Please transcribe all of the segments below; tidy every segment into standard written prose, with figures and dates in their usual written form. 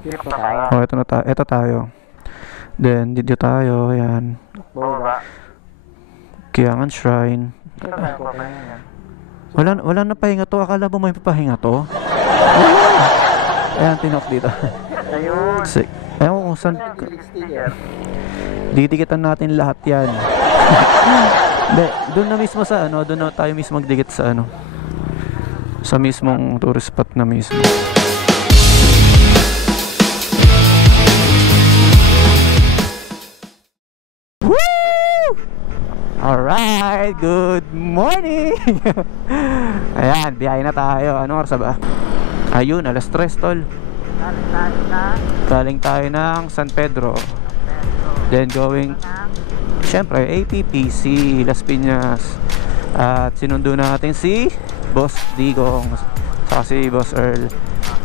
Oh, ito na tayo. Ito tayo. Then, dito tayo. Ayan. Kiangan Shrine. Wala na pahinga to. Akala mo may papahinga to? Ayan, tinok dito. Ayun. Ayan kung saan. Didikitan natin lahat yan. Hindi, doon na mismo sa ano. Doon na tayo mismo magdikit sa ano. Sa mismong tourist spot na mismo. Alright, good morning! Ayan, biyahe na tayo. Ano oras ba? Ayun, alas 3 tol. Galing tayo ng San Pedro. Then going, syempre, APPC, Las Piñas. At sinundo natin si Boss Digong, saka si Boss Earl.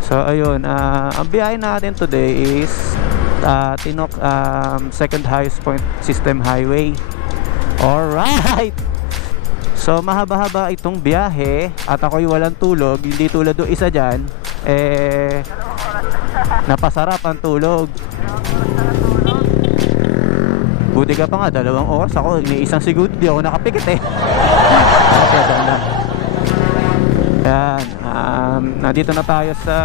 So ayun, ang biyahe natin today is Tinok second highest point system highway. Alright! So mahaba-haba itong biyahe at ako'y walang tulog. Hindi tulad do isa dyan, napasarap ang tulog. Buti ka pa nga, 2 oras ako, ni isang segundo di ako nakapikit Okay, lang. Yan, nandito na tayo sa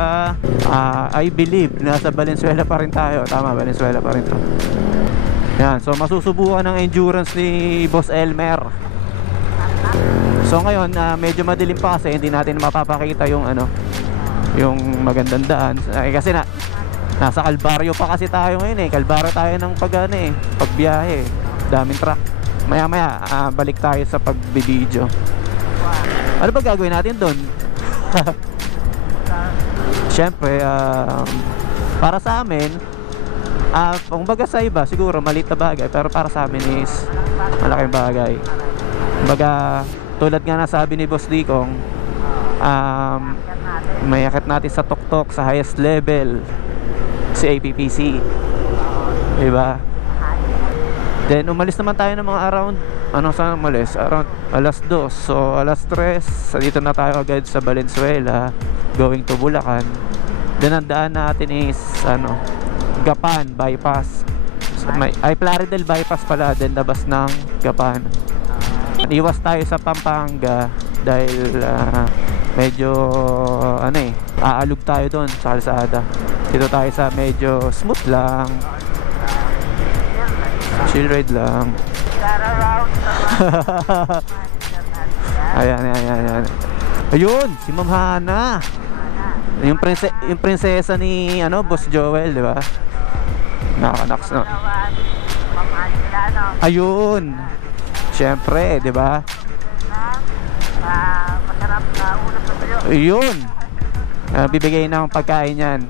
I believe nasa Valenzuela pa rin tayo. Tama, Valenzuela pa rin to. Yan, so masusubukan ng endurance ni Boss Elmer. So ngayon, medyo madilim pa kasi hindi natin mapapakita yung ano, yung magandang daan. Kasi nasa Kalbaryo pa kasi tayo ngayon Kalbaryo tayo ng pagbiyahe. Daming truck. Maya balik tayo sa pagbibideo. Ano ba gagawin natin doon? Siyempre, para sa amin, kumbaga sa iba siguro maliit na bagay, pero para sa amin is malaking bagay. Kumbaga, tulad nga nasabi ni Boss Dikong, may akit natin sa tuktok sa highest level si APPC, diba? Then umalis naman tayo ng mga around, saan umalis? Around alas 2. So alas 3 dito na tayo agad sa Valenzuela, going to Bulacan. Then ang daan natin is Gapan bypass. So, Plaridel bypass pala, then labas ng Gapan. Iwas tayo sa Pampanga dahil medyo aalog tayo doon sa kalsada. Dito tayo sa medyo smooth lang, chill ride lang. Ayan. Ayun, si Ma'am Hana. Yung prinsesa ni Boss Joel, di ba? Nakakanax no. Ayun. Siyempre, di ba? Masarap na ulam na tuyo. Ayun. Bibigay ng pagkain yan.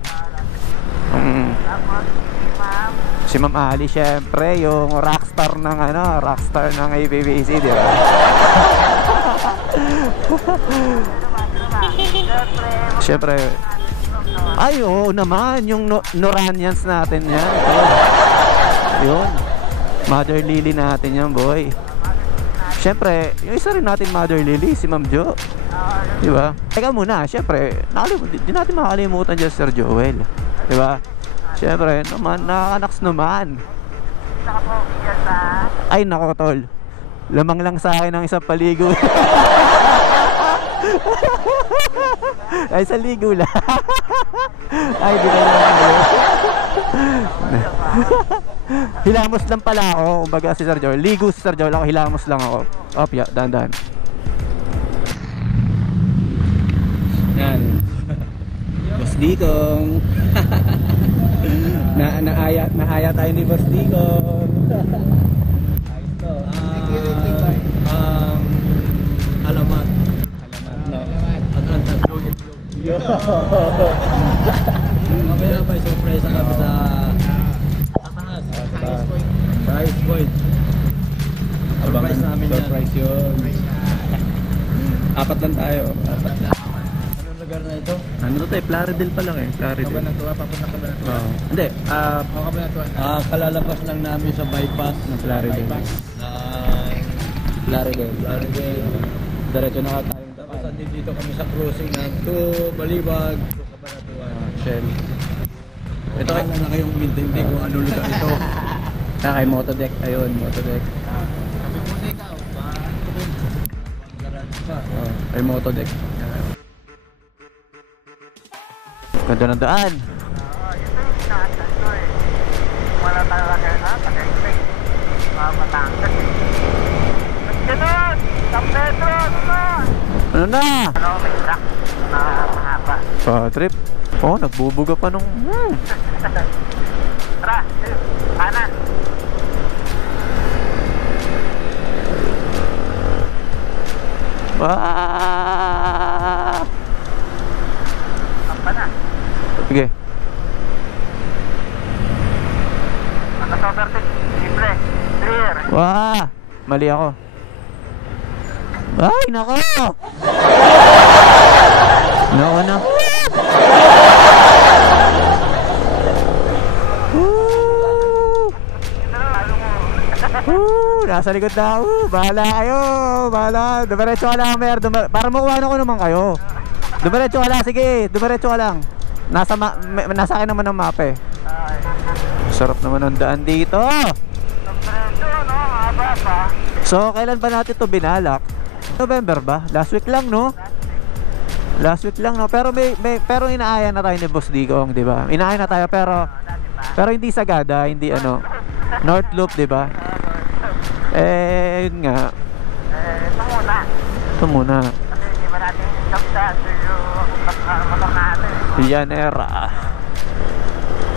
Si Ma'am Ali, syempre, yung rockstar ng APPC, di ba? Syempre. Ay, oo naman, yung Noranians natin yan. Yun. Mother Lily natin yan, boy. Syempre, yung isa rin natin Mother Lily, si Ma'am Jo. Di ba? Teka muna, syempre, di natin makakalimutan dyan Sir Joel. Di ba? Syempre, nakakanax naman. Ay, nako tol. Lamang lang sa akin ng isang paligo. Ay, sa ligo lang. Ay, di ba lang tayo. Hilamos lang pala ako. Kumbaga si Sir Joel, ligo si Sir Joel, ako hilamos lang ako. Opya, dahan-dahan. Yan. Boss Dikong. Naaya tayo ni Boss Dikong. Ayos to. Alamat. No. Yo. Mamaya pa surprise kami sa taas. Price point. Surprise namin yan. Surprise yun. 4 lang tayo. 4 lang. Anong lugar na ito? Ano to Plaridel pa lang Plaridel. Cabanatuan, papunta Cabanatuan. Hindi. Cabanatuan. Kalalabas lang namin sa bypass ng Plaridel. Plaridel. Diretso na tayo. Tapos dito kami sa cruising ng to Balibag, to Cabanatuan. Shell. Ito kay na kayong umintindi kung ano lugar ito. kay Motodeck. Ayun, Motodeck. Sabi mo na ikaw, garage pa. Oh, kay Motodeck. Ganda ng daan. Ito yung inaasan ko eh. Wala talaga na, tagaytay. Mga Batangas eh. Ba't ganun? San Pedro, ano na? Ano na? Ano, may truck na mahaba. Trip. Oh, nagbubuga pa nung... Tara, kanan. Ah! Sampa na. Sige. Naka-overtake. Libre. Clear. Wah! Mali ako. Ay, nako! Nako na. Nasa likod na. Bahala kayo. Bahala. Dumiretso ka lang, Mer. Para makuha ko naman kayo. Dumiretso ka lang. Sige, dumiretso ka lang. Nasa akin naman ang map eh. Sarap naman ang daan dito. Sampreso, no? Haba pa. So, kailan ba natin to binalak? November ba? Last week lang, no? Last week lang, no? Pero pero inaaya na tayo ni Boss Digong, di ba? Inaaya na tayo pero hindi Sagada, hindi ano. North Loop, di ba? Yun nga. Ito muna. Ito muna. Kasi hindi ba natin isapsa yung motor natin. Villanueva.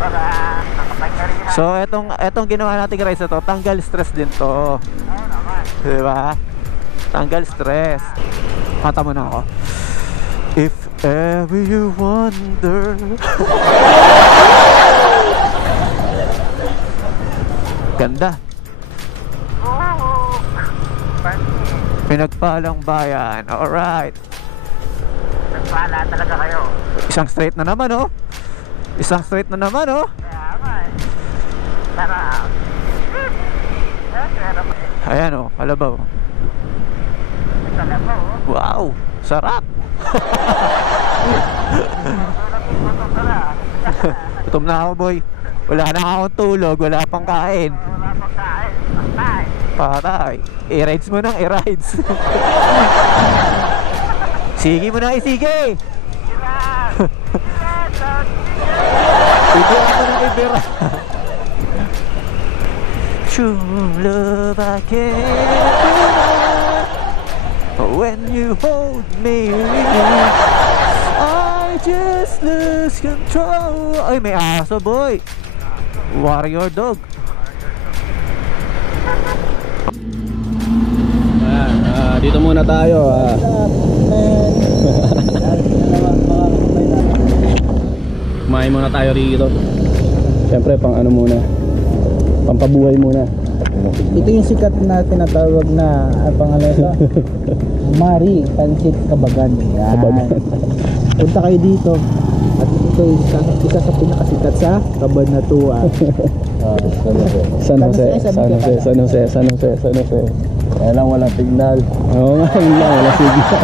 Para nakapahinga rin na. So, etong ginawa natin guys ito, tanggal stress din to. Oo naman. Di ba? Tanggal stress. Kanta mo na ako. If ever you wonder. Ganda. Oo. Pinagpalang bayan. Alright. Nagpala talaga kayo. Isang straight na naman, oh. Isang straight na naman, oh. Kaya nga eh. Sarap. Sarap. Ayan, oh. Kalabaw. Talaga oh. Wow. Sarap. Gutom na ako, boy. Wala na akong tulog. Wala pang kain. Wala pang kain. Patay. Patay. I-rides mo nang i-rides. Sige mo na, sige. Ibira mo nang ibira. True love I can't deny. When you hold me, I just lose control. Ay, may aso, boy. Warrior dog. Dito muna tayo. Kumain muna tayo rito. Siyempre pang ano muna, pampabuhay muna. Ito yung sikat na tinatawag na pangalan ito. Mari Pancit Kabagan. Yan. Punta kayo dito. At ito isa sa pinakasikat sa Cabanatuan. San Jose. Kaya lang walang signal. Oo nga, walang signal.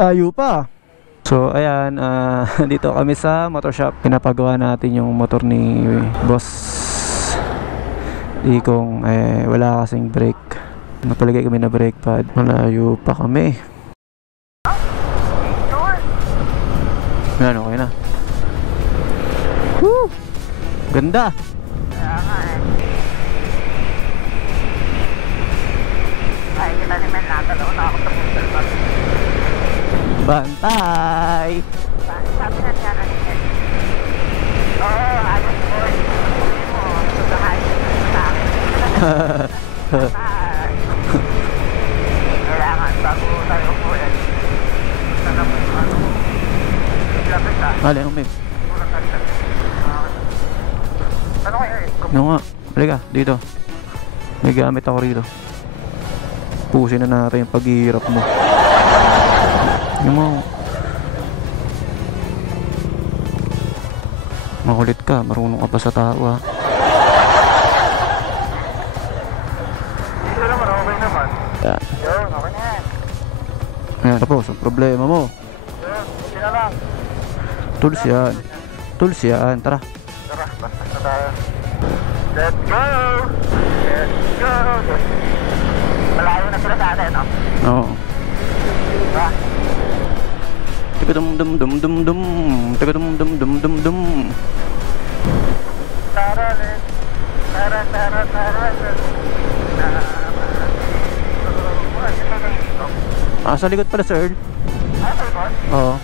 Tayo pa. So ayan, dito kami sa motor shop. Pinapagawa natin yung motor ni Boss Ikong. Wala kasing brake. Napalagay kami na brake pad. Malayo pa kami. Yan, okay na. Woo! Ganda. Kaya nga ay kita ni Men natalaw na ako sa motor bag. Bantay. Sabi na niya na niya. Oo, ayos boy. Sabi mo, sudahay sa akin. Kailangan bago tayo po yan. Sana po yung ano. Lapit ka. Alin, umib. Ano kaya eh? No nga. Halika, dito. May gamit ako rito. Pusin na natin yung paghihirap mo. Yung mo. Makulit ka, marunong ka pa sa tao ha. Dito naman, okay naman. Yan. Yun, okay na yan. Ayan, tapos ang problema mo. Yun, hindi na lang. Tools yan. Tools yan, tara. Tara, basta na tayo. Let's go! Let's go! Malayo na sila sa atin, no? Oo. Diba? Tigadum dum dum dum dum. Tigadum dum dum dum dum. Tara, let's... Tara, tara, tara, Sa likod pala, sir. Oo.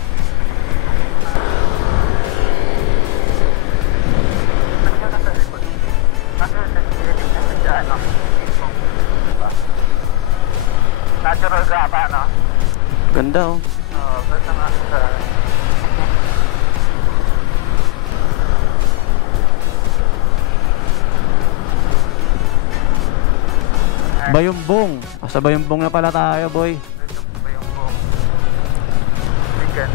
Natural graba, no? Ganda oh. Oo, basta nga sa... Bayumbong. Sa Bayumbong na pala tayo, boy.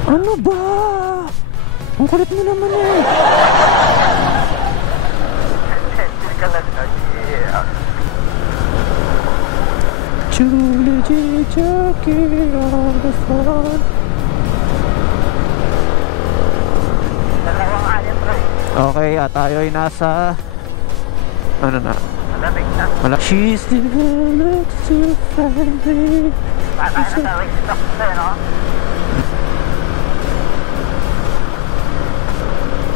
Ano ba? Ang kulit mo naman eh. Julie Jackie on the phone. Dalawang ayan, bro. Okay, tayo ay nasa ano na? Malamig na. Wala. She's the one to find me. Patay na sa ring stop na, no?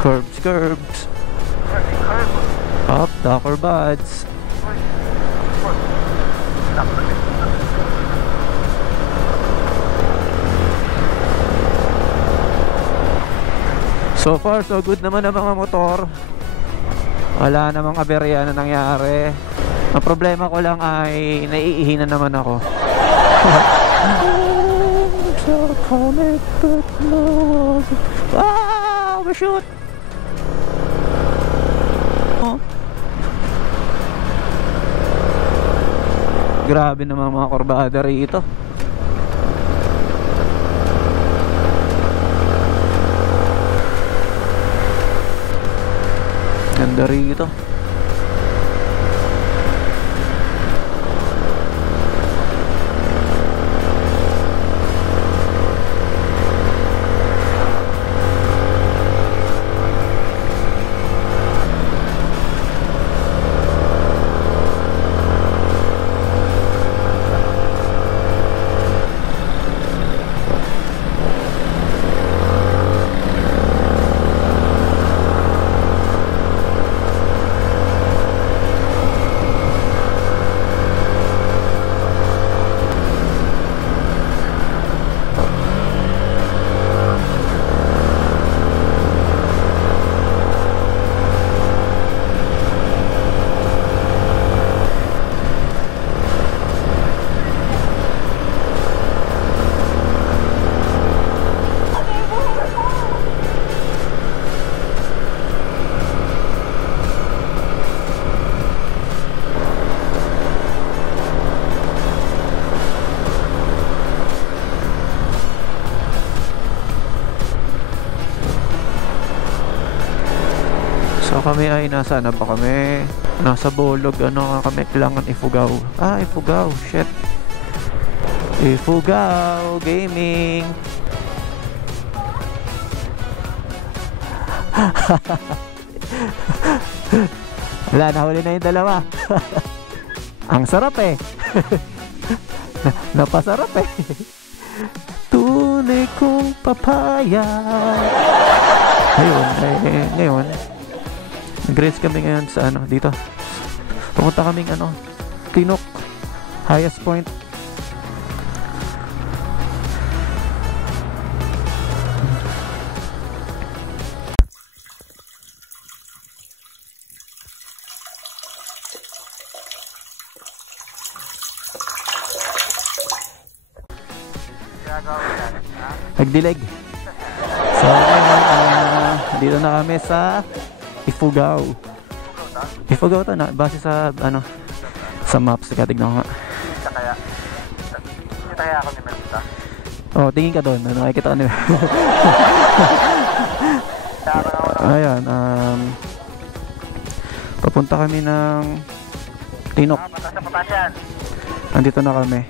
Curbs, curbs. Up, Dr. Buds. So far, so good naman ang mga motor. Wala namang aberya na nangyari. Ang problema ko lang ay naiihinan naman ako. Wow! Shoot! Oh. Grabe naman mga kurbada rito. Ganda rito. So kami ay nasa na ba kami? Nasa Bolog, ano nga kami, kailangan Ifugao. Ifugao, shit. Ifugao Gaming. Wala, nahuli na yung dalawa. Ang sarap eh. Napasarap eh. Tunay kong papaya. Ayun, ngayon nag-race kami ngayon sa ano, dito. Pumunta kaming ano, Tinok, highest point. Nagdileg. So dito na kami sa Ifugao. Ifugao to na base sa ano sa maps. Teka, tignan ko nga. Kita kaya ako ni Melita. Oh, tingin ka doon. Ano, nakikita ka nila. Ayan, papunta kami ng Tinok. Nandito na kami.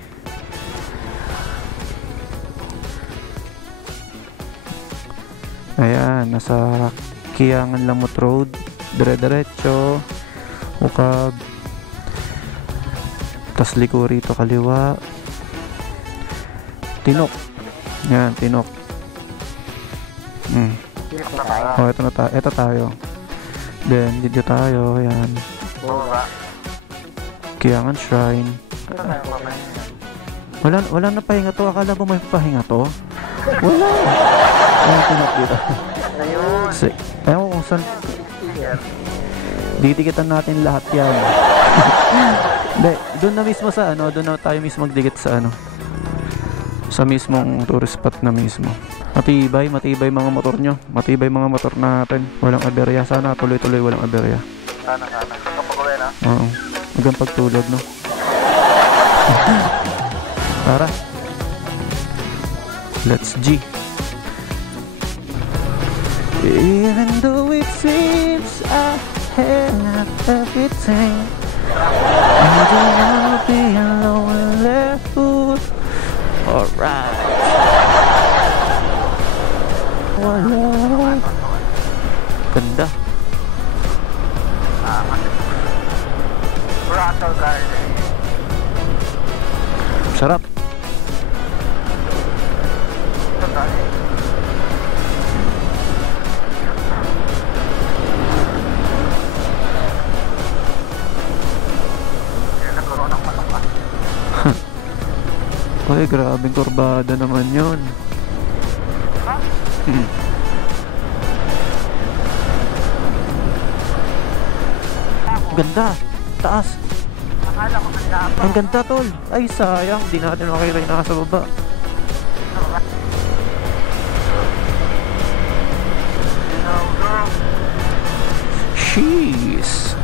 Ayan, nasa Kiangan Lamot Road. Dire-diretso. Ukab. Tas liko rito kaliwa. Tinok. Yan, Tinok. Oh, ito na tayo. Ito tayo. Then, dito tayo. Ayan. Kiangan Shrine. Wala na pahinga to. Akala mo may pahinga to? Wala. Ayan, Tinok dito. Ayaw ko kung saan. Didikitan natin lahat yan. Hindi, doon na mismo sa ano, doon na tayo mismo magdikit sa ano, sa mismong tourist spot na mismo. Matibay mga motor nyo. Matibay mga motor natin. Walang aberya. Sana tuloy-tuloy walang aberya. Sana. Kapag-uwi na. Oo. Hanggang pagtulog, no? Tara. Let's G. Even though it seems I have everything, I don't wanna be alone and left fool. Alright. Wala. Ganda. Rattle Garden. Sarap. Ay, grabing kurbada naman yun. Ganda. Taas. Ang ganda, tol. Ay, sayang. Di natin makita yung nasa baba. Jeez.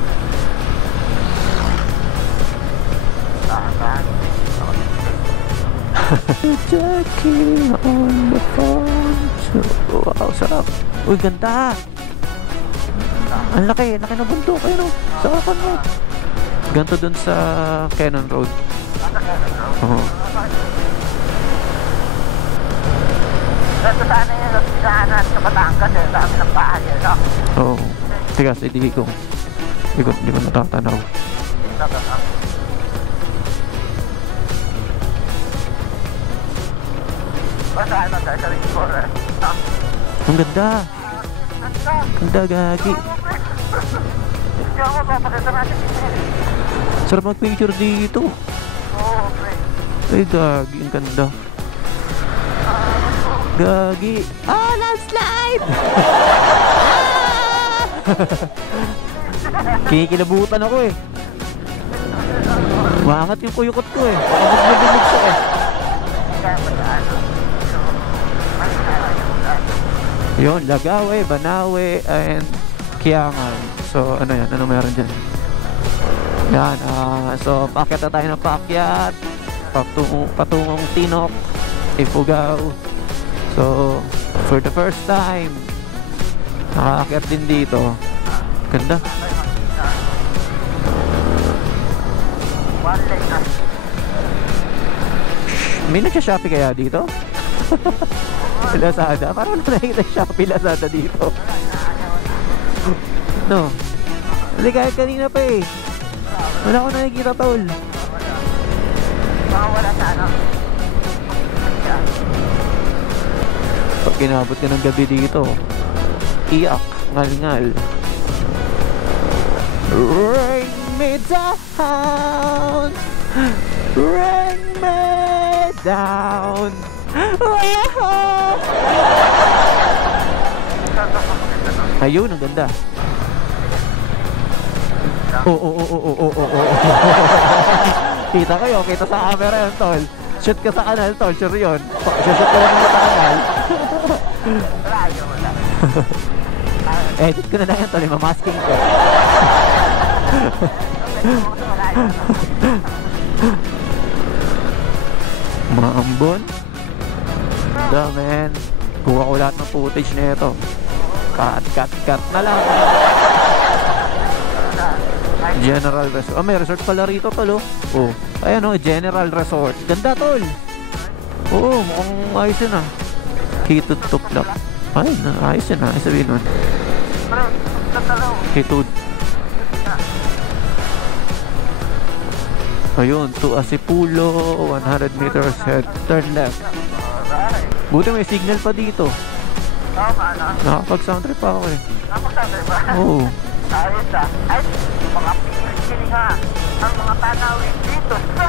Jackie on the phone. Wow, sarap. Uy, ganda. Ang laki ng bundok. Ayun o, sa akin mo. Ganto dun sa Cannon Road. Oo. Ganto sana yung sinahanan sa Batangas eh. Dami ng bahay eh, no? Oo. Tigas, hindi ko natatanaw. Basta ano tayo sa Rizor eh. Ang ganda. Ganda, gagi. Hindi ako papakita natin. Sarap mag-picture dito. Oo, pre. Ay, gagi. Ang ganda. Gagi. Ah, landslide! Kinikilabutan ako eh. Maangat yung kuyukot ko eh. Baka mas nabumugsak eh. Yun, Lagawe, Banawe, and Kiangan. So, ano yan? Ano meron dyan? Yan, so, paakyat na tayo ng paakyat. Patungong Tinok, Ifugao. So, for the first time, nakaakyat din dito. Ganda. May nagsha-Shopee kaya dito? Lazada? Parang nakikita Shopee, Lazada dito. No? Hindi kahit kanina pa eh. Wala ko nakikita, tol. Baka wala sa ano. Pag kinabot ka ng gabi dito, iyak, ngal-ngal. Ring me down, ring me down. Ayun, ang ganda. Kita kayo, kita sa camera yun, tol. Shoot ka sa kanal, tol, sure yun. Shoot ka lang sa kanal. Wala. Edit ko na lang yan, tol, mamasking ko. Mga ambon. Da, man. Kuha ko lahat ng footage na ito. Cut na lang. General Resort. Oh, may resort pala rito, tol, oh. Oh, ayan, oh, General Resort. Ganda, tol. Oo, mukhang ayos yun, ah. Hitud tuklap. Ayun, ayos yun, ah. Sabihin nun. Hitud. Ayun, to Asipulo, 100 meters head, turn left. Buti may signal pa dito. Nakapag-sound trip pa ako eh. Nakapag-sound ba? Oo. Ayos ah. Ay, mga pinikin ha. Ang mga tanawin dito sa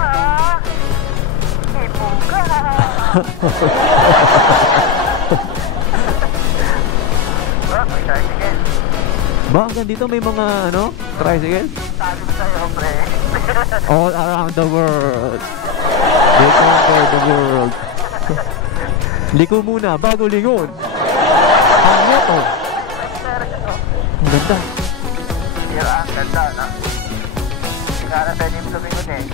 Ipuga. May tricycle. Ba, hanggang dito may mga ano, tricycle? Sabi ko sa'yo, pre. All around the world. They conquer the world. Liko muna bago lingon. Ang moto. Ang ganda. Ang ganda, no? Hindi ka na pwede yung lumingon eh.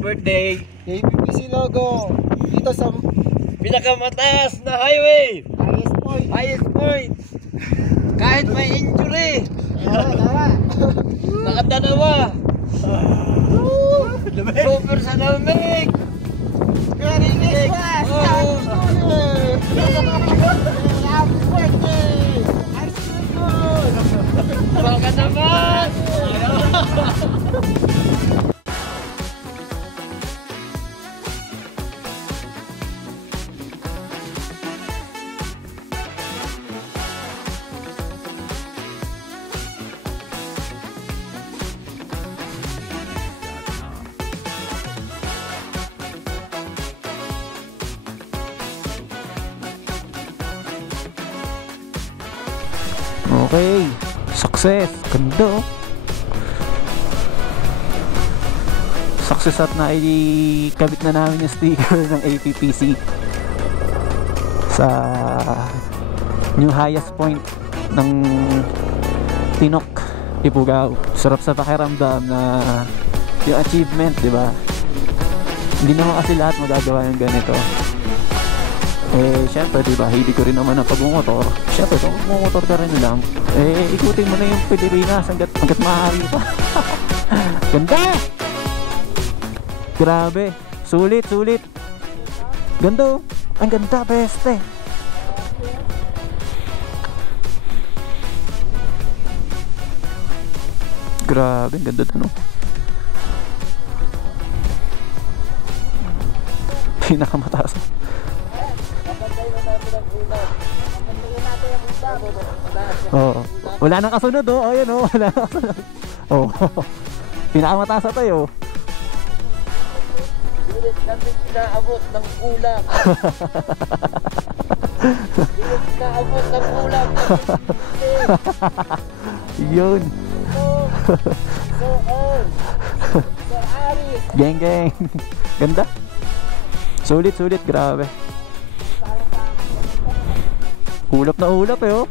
Birthday kay PPC logo dito sa pinakamataas na highway, highest point. kahit may injury, Tara. nakadalawa, super sa lamig. Merry Christmas. Oo. Happy birthday. Ice cream. Baka naman. Okay, success. Ganda, oh. Success at naikabit na namin yung sticker ng APPC sa new highest point ng Tinok, Ifugao. Sarap sa pakiramdam na yung achievement, di ba? Hindi naman kasi lahat magagawa yung ganito. Eh, syempre, diba, hindi ko rin naman ang pag-motor. Syempre, kung mag-motor ka rin lang, eh, ikutin mo na yung Pilipinas hanggat maaari pa. Ganda! Grabe. Sulit, sulit. Ganda, oh. Ang ganda, beste. Grabe, ang ganda no. Pinakamataas. Oh, wala nang kasunod oh. Ayun oh, wala nang kasunod. Oh. Pinakamataas na tayo. Pilit kami inaabot ng ulam. Pilit inaabot ng ulam. Yun. So on. So Aris. Geng geng. Ganda. Sulit sulit, grabe. Ulap na ulap eh oh.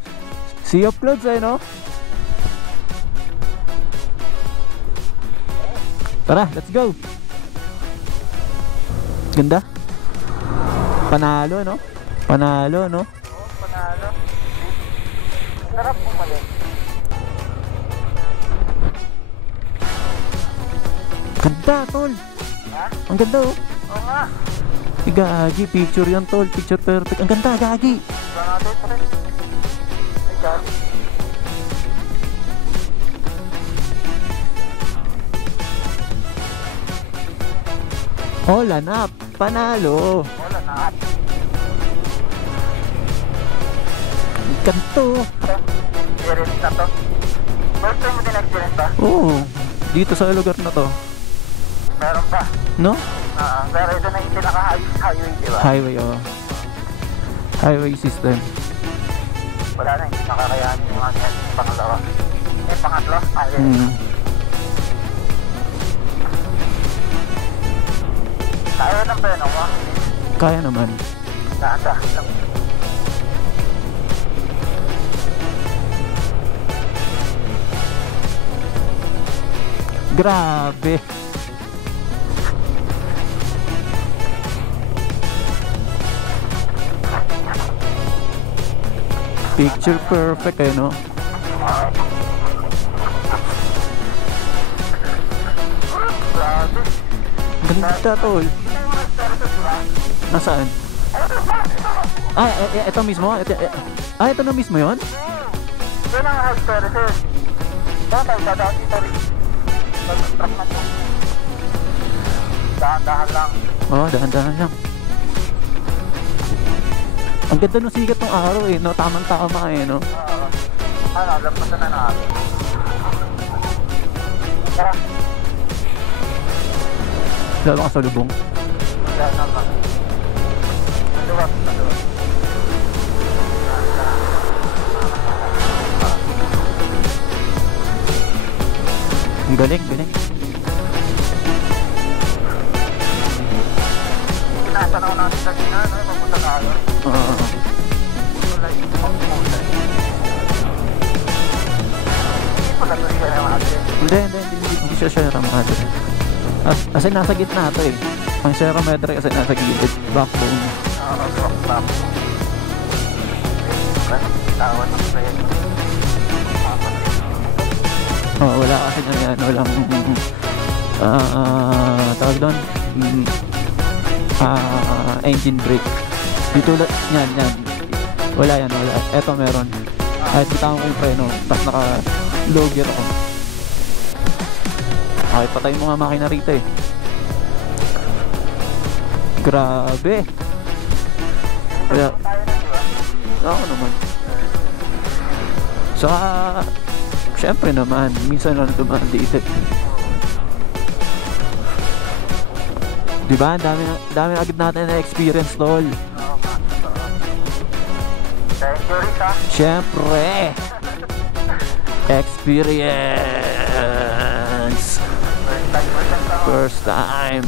Sea of clouds eh no. Tara, let's go. Ganda. Panalo no. Panalo no. Panalo. Sarap bumalik. Ganda tol. Ha? Ang ganda oh. Oo nga. Gagi, picture yan tol. Picture perfect. Ang ganda, gagi. Diba natin pa rin? Ikaw? Wala na. Panalo. Wala na. Ganto. Experience na to. First time mo din experience ba? Oo. Dito sa lugar na to. Meron pa. No? Pero ito na yung pinaka-highway, di ba? Highway oh. Highway system. Wala na, hindi nakakayanin yung mga yan. Pangalawa. Eh, pangatlo? Highway. Kaya ng peno mo? Kaya naman. Dahan-dahan lang. Grabe. Picture perfect eh no. Ganda tol. Nasaan? Ah, ito mismo? Ito na mismo yun? Yun ang high services. Dapat dadaan dito rin. Truck na to. Dahan-dahan lang. Oo, dahan-dahan lang. Ang ganda ng sikat ng araw eh, no? Tamang-tama eh, no? Ano, lampasan na natin. Tara. Lalo ka sa lubong. Wala naman. Maluwag, maluwag. Ang galing, galing. Tinatanaw natin sa gina, no? Mapunta tayo. Oo. Kulay, pang-kulay. Hindi pala ito siya ng atin. Hindi siya Sierra Madre. Kasi nasa gitna ito eh. Ang Sierra Madre kasi nasa gilid. Backbone. Oo, back. Tawan ng train. Oh, wala kasi na yan. Walang tawag doon. Engine brake. Dito yan. Wala yan, wala. Eto meron. Kahit bitawan ko yung preno, tapos naka-low gear ako. Okay, patay mo nga makina rito eh. Grabe. Kaya, ako naman. Saka, syempre naman, minsan lang dumaan dito. Diba? Dami agad natin na experience tol. Thank you, Rita. Syempre. Experience. First time. First time.